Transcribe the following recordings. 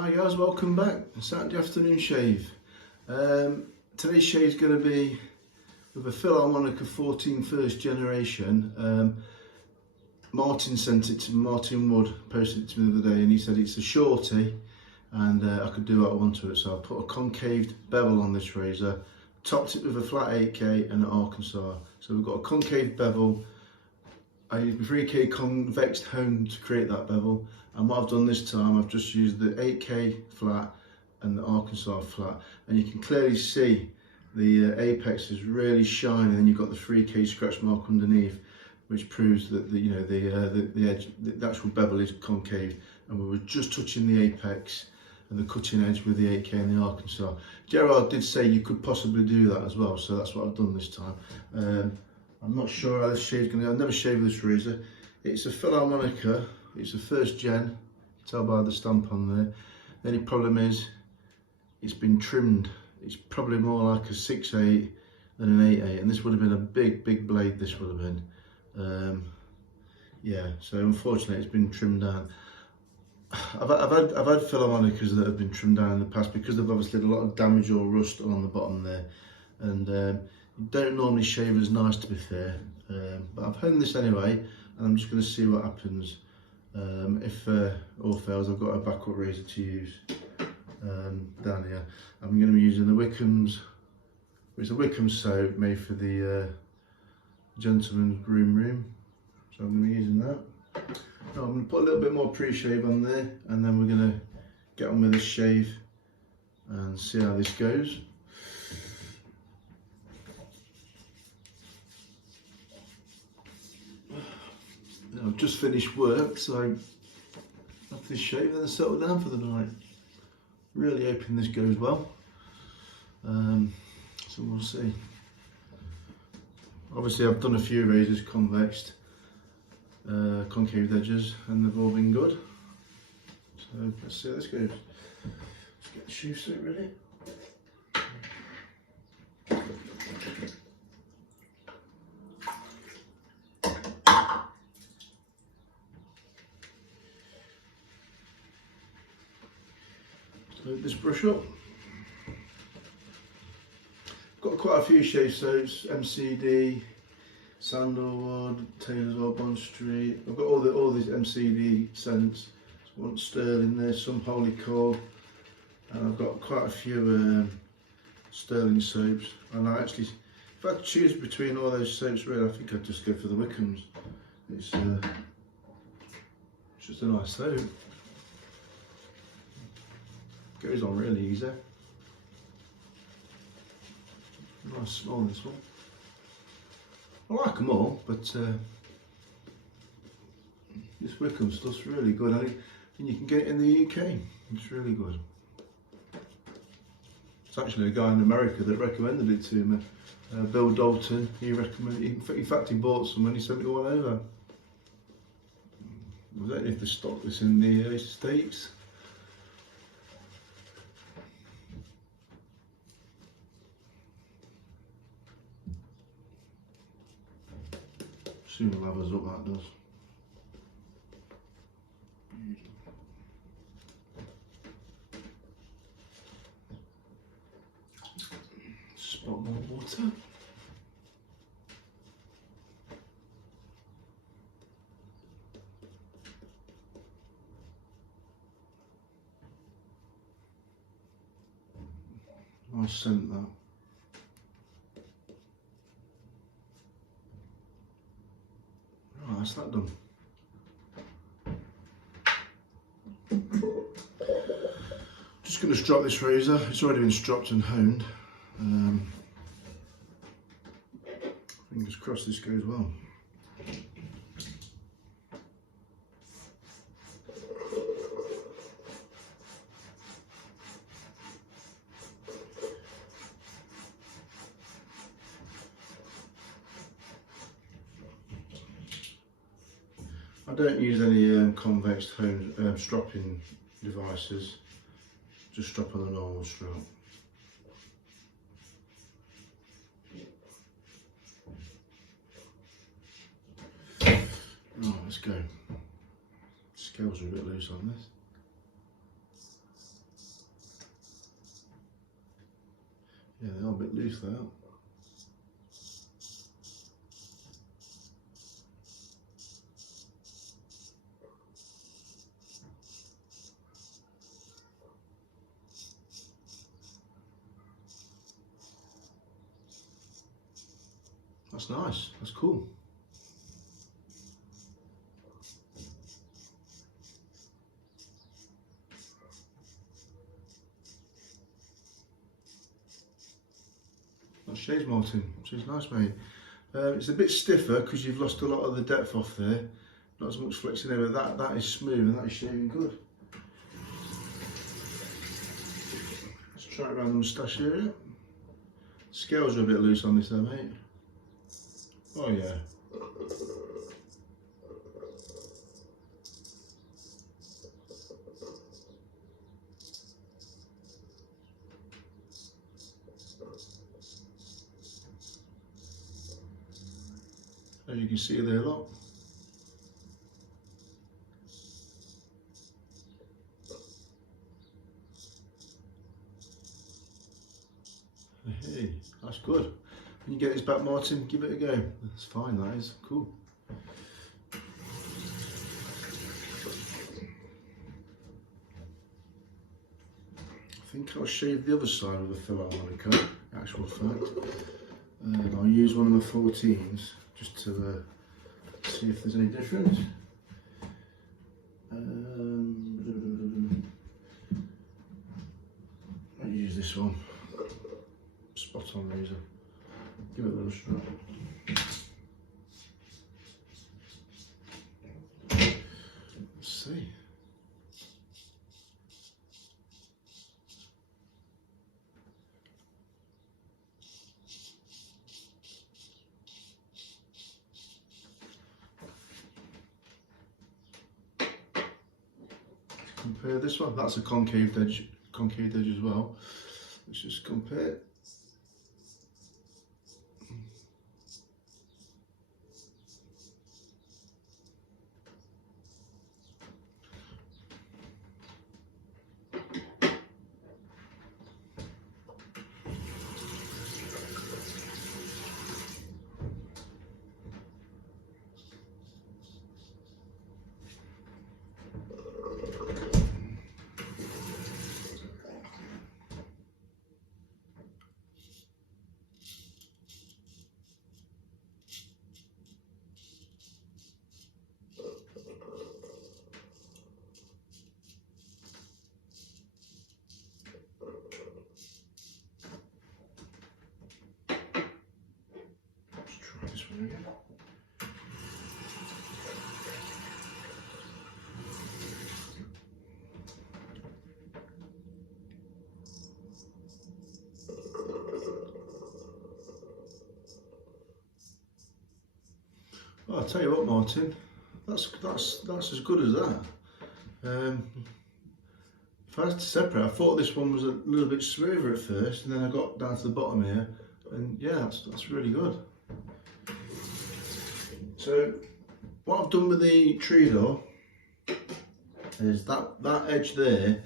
Hi guys, welcome back. Saturday afternoon shave. Today's shave is going to be with a Filarmonica 14 first generation. Martin sent it to me, Martin Wood posted it to me the other day, and he said it's a shorty and I could do what I want to it. So I put a concaved bevel on this razor, topped it with a flat 8K and an Arkansas. So we've got a concave bevel. I used my 3K convexed hone to create that bevel, and what I've done this time, I've just used the 8K flat and the Arkansas flat, and you can clearly see the apex is really shining, and you've got the 3K scratch mark underneath, which proves that the edge, the actual bevel is concave, and we were just touching the apex and the cutting edge with the 8K and the Arkansas. Gerard did say you could possibly do that as well, so that's what I've done this time. I'm not sure how this shave's going to go. I've never shaved this razor. It's a Filarmonica. It's a first gen. Tell by the stamp on there. The only problem is it's been trimmed. It's probably more like a 6/8 than an 8/8, and this would have been a big blade. This would have been. Yeah. So unfortunately, it's been trimmed down. I've had Filarmonicas that have been trimmed down in the past because they've obviously had a lot of damage or rust on the bottom there, and don't normally shave as nice, to be fair, but I've honed this anyway, and I'm just going to see what happens. If all fails, I've got a backup razor to use down here. I'm going to be using the Wickham's. It's a Wickham soap made for the gentleman's groom room, so I'm going to be using that. Now I'm going to put a little bit more pre-shave on there, and then we're going to get on with this shave and see how this goes. I've just finished work, so after this shave, then I settle down for the night. Really hoping this goes well. So we'll see. Obviously, I've done a few razors, convexed, concave edges, and they've all been good. So let's see how this goes. Let's get the shave suit ready. Load this brush up. Got quite a few shave soaps: MCD, Sandalwood, Taylor's Old Bond Street. I've got all these MCD scents. One Sterling there, some Holy Coal, and I've got quite a few Sterling soaps. And I actually, if I had to choose between all those soaps, really, I think I'd just go for the Wickham's. It's just a nice soap. Goes on really easy. Nice smell, this one. I like them all, but this Wickham stuff's really good, and you can get it in the UK. It's really good. It's actually a guy in America that recommended it to me. Bill Dalton. He recommended. In fact, he bought some and he sent me one over. I don't know if they stock this in the States. Soon lathers up, that does. Spot more water. Nice scent, that. That's that done. Just going to strop this razor. It's already been stropped and honed. Fingers crossed this goes well. I don't use any convexed hone stropping devices, just strop on a normal strap. Oh, let's go. Scales are a bit loose on this. Yeah, they are a bit loose there. That's nice, that's cool. That shaves, Martin, which is nice, mate. It's a bit stiffer because you've lost a lot of the depth off there. Not as much flexing there, but that is smooth and that is shaving good. Let's try it around the moustache area. Scales are a bit loose on this though, mate. Oh yeah. As you can see there, look. Hey, that's good. When you get this back, Martin, give it a go. That's fine, that is cool. I think I'll shave the other side of the Filarmonica, in actual fact. I'll use one of the 14s just to see if there's any difference. I'll use this one. Spot on razor. Give it a little strap. Let's see. Compare this one. That's a concaved edge as well. Let's just compare. This one again. Well, I'll tell you what, Martin, that's as good as that. If I had to separate, I thought this one was a little bit smoother at first, and then I got down to the bottom here, and yeah, that's really good. So what I've done with the tree though is that edge there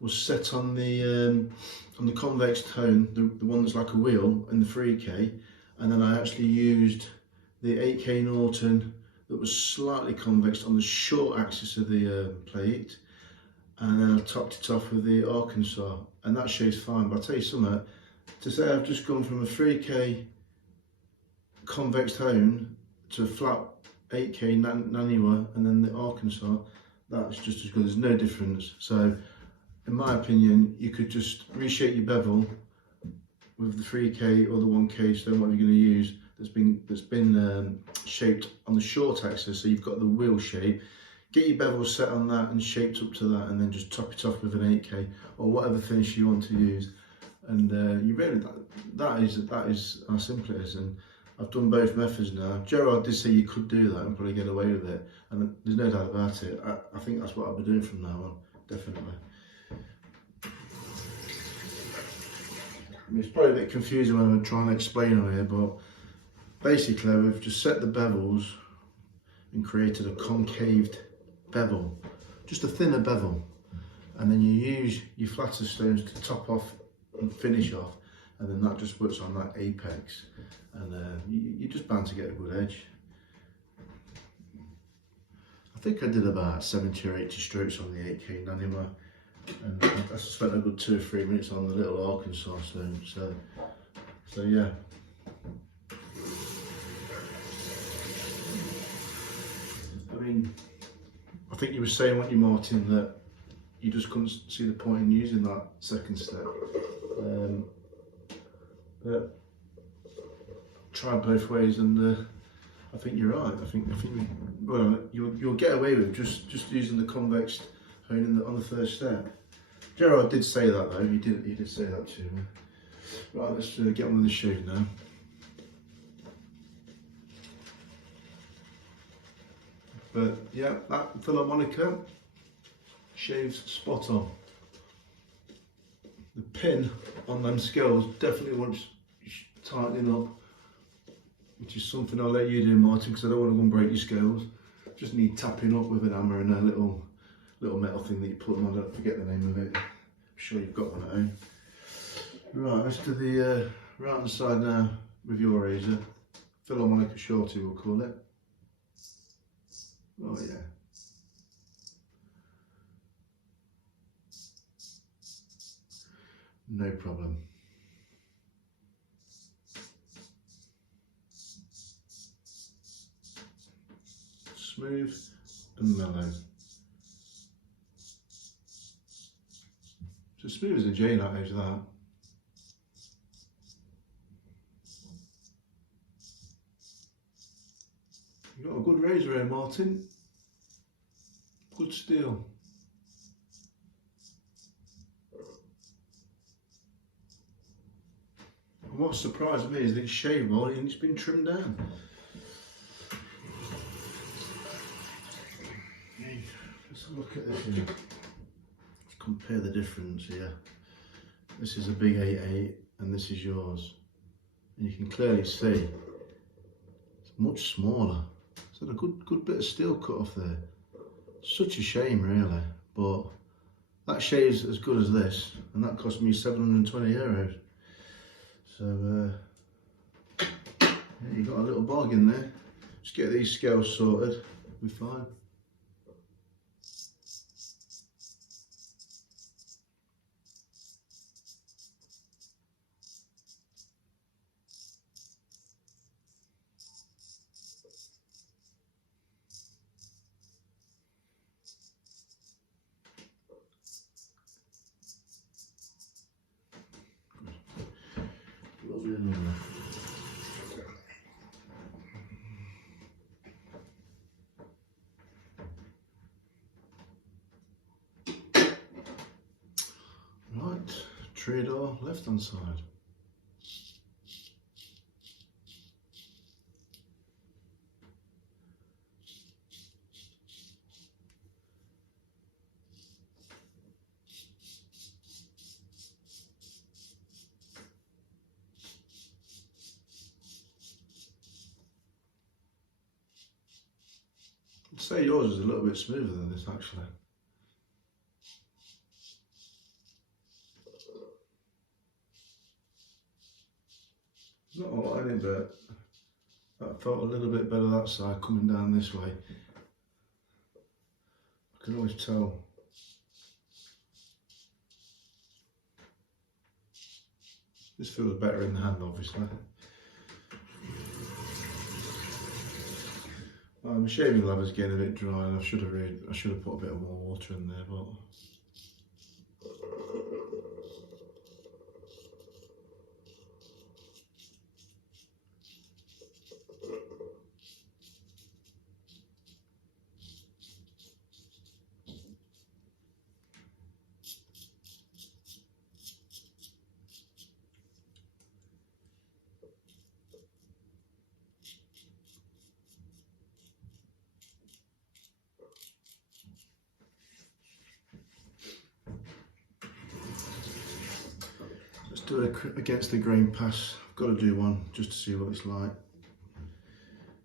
was set on the convexed hone, the one that's like a wheel in the 3K, and then I actually used the 8K Norton that was slightly convexed on the short axis of the plate, and then I topped it off with the Arkansas, and that shaves fine. But I'll tell you something, to say I've just gone from a 3K convexed hone to a flat 8K naniwa and then the Arkansas, that's just as good. There's no difference. So in my opinion, you could just reshape your bevel with the 3K or the 1K stone, whatever you're going to use, that's been shaped on the short axis, so you've got the wheel shape. Get your bevel set on that and shaped up to that, and then just top it off with an 8K or whatever finish you want to use. And you really, that is how simple it is. And I've done both methods now. Gerard did say you could do that and probably get away with it, and there's no doubt about it. I think that's what I'll be doing from now on, definitely. I mean, it's probably a bit confusing when I'm trying to explain on here, but basically we've just set the bevels and created a concaved bevel, just a thinner bevel, and then you use your flatter stones to top off and finish off, and then that just works on that apex, and you're just bound to get a good edge. I think I did about 70 or 80 strokes on the 8K naniwa, and I spent a good 2 or 3 minutes on the little Arkansas stone. So yeah. I mean, I think you were saying, weren't you, Martin, that you just couldn't see the point in using that second step. But try both ways, and I think you're right. I think well, you'll get away with just using the convexed hone on the first step. Gerard did say that though. He did say that to me. Right, let's get on with the shave now. But yeah, that Filarmonica shaves spot on. The pin on them scales definitely wants tightening up, which is something I'll let you do, Martin, because I don't want to go and break your scales. Just need tapping up with an hammer and a little metal thing that you put them on. I don't forget the name of it. I'm sure you've got one at home. Right, let's do the right hand side now with your razor. Filarmonica shorty, we'll call it. Oh yeah. No problem. Smooth and mellow. So smooth as a J that is that. You've got a good razor here, Martin. Good steel. And what surprised me is that it's shaveable and it's been trimmed down. Let's look at this here. Let's compare the difference here. This is a big 8.8 and this is yours. And you can clearly see it's much smaller. So a good bit of steel cut off there. Such a shame really, but that shaves as good as this, and that cost me €720. So yeah, you got a little bargain there. Just get these scales sorted, we'll be fine. Right, trade-off left hand side. I'd say yours is a little bit smoother than this actually. Not a lot in it, but that felt a little bit better that side coming down this way. I can always tell. This feels better in the hand, obviously. My shaving leather's getting a bit dry, and I should have put a bit of more water in there, but. Do it against the grain pass. I've got to do one just to see what it's like,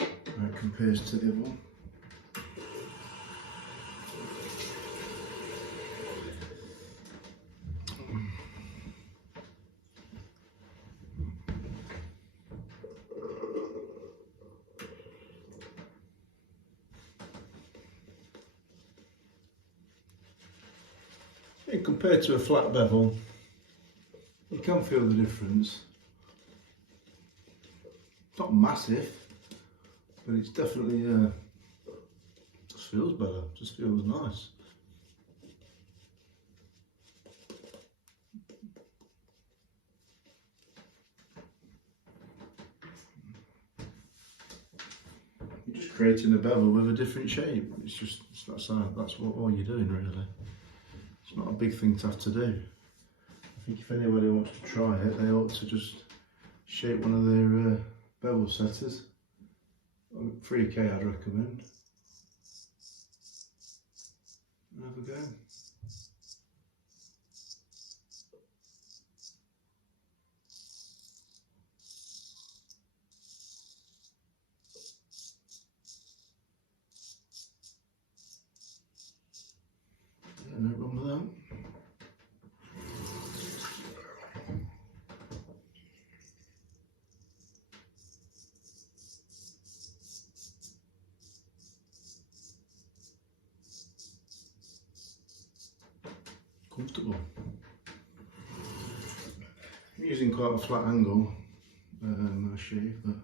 how it compares to the other one. And compared to a flat bevel, you can feel the difference. It's not massive, but it's definitely just feels better, just feels nice. You're just creating a bevel with a different shape. That's what all you're doing really. It's not a big thing to have to do. I think if anybody wants to try it, they ought to just shape one of their bevel setters. 3K I'd recommend. And have a go. Yeah, no wrong with that. Comfortable. I'm using quite a flat angle shave, but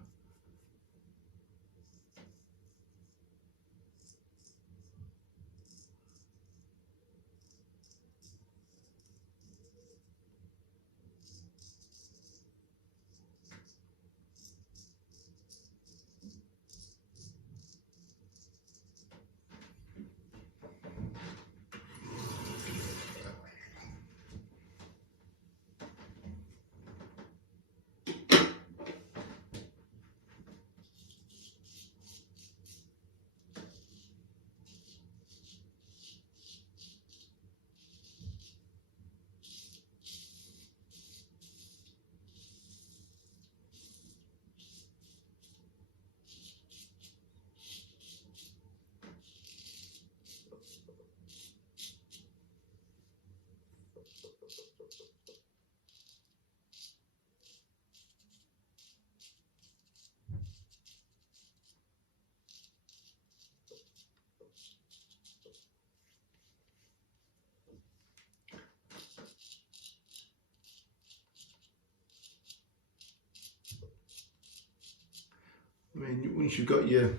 I mean, once you've got your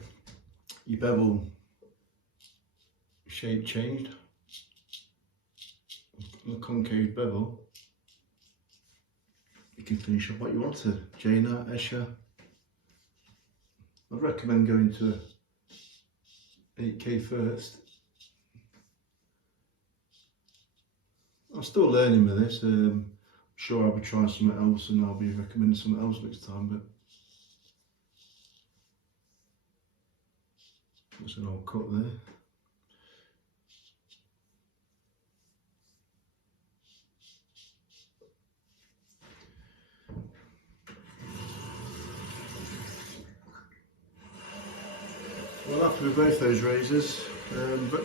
bevel shape changed, the concave bevel, you can finish up what you wanted. Jaina, Escher. I'd recommend going to 8K first. I'm still learning with this. I'm sure I'll be trying something else and I'll be recommending something else next time, but that's an old cut there. Well, happy with both those razors.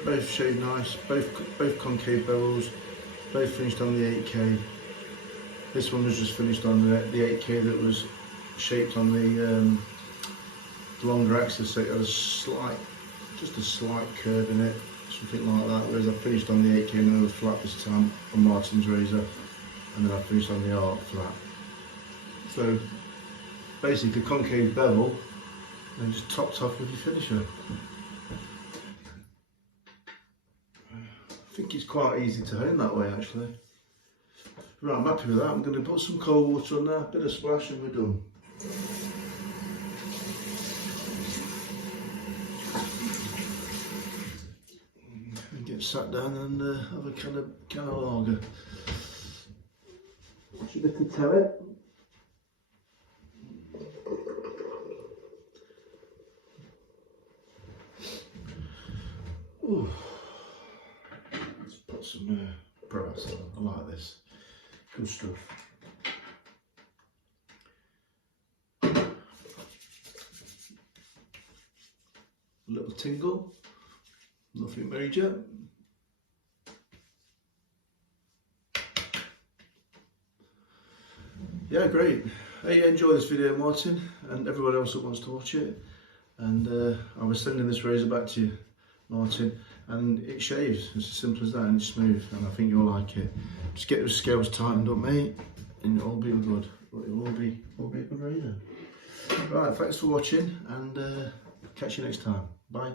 Both shade nice, both concave bevels, both finished on the 8K. This one was just finished on the 8K that was shaped on the longer axis, so it had just a slight curve in it, something like that, whereas I finished on the 8K and then I was flat this time on Martin's razor, and then I finished on the arc flat. So basically concave bevel, and just topped off with your finisher. I think it's quite easy to hone that way actually. Right, I'm happy with that. I'm going to put some cold water on there, a bit of splash and we're done. And get sat down and have a can of lager. Should I tell it? Ooh. Let's put some brass on. I like this. Good stuff. A little tingle, nothing major. Yeah, great. Hey, enjoy this video, Martin, and everyone else that wants to watch it. And I'll be sending this razor back to you. Martin, and it shaves. It's as simple as that, and it's smooth, and I think you'll like it. Just get those scales tightened up, mate, and it'll all be good. It'll all be a good razor. Right, thanks for watching, and catch you next time. Bye.